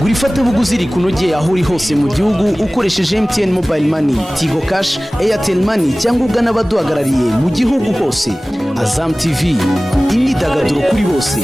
gura ifatabuguzi rikunogeye aho uri hose mu gihugu ukoresheje MTN Mobile Money, Tigo Cash, Airtel Money cyangwa ugana abaduhagarariye mu gihugu hose. Azam TV, imyidagaduro kuri bose.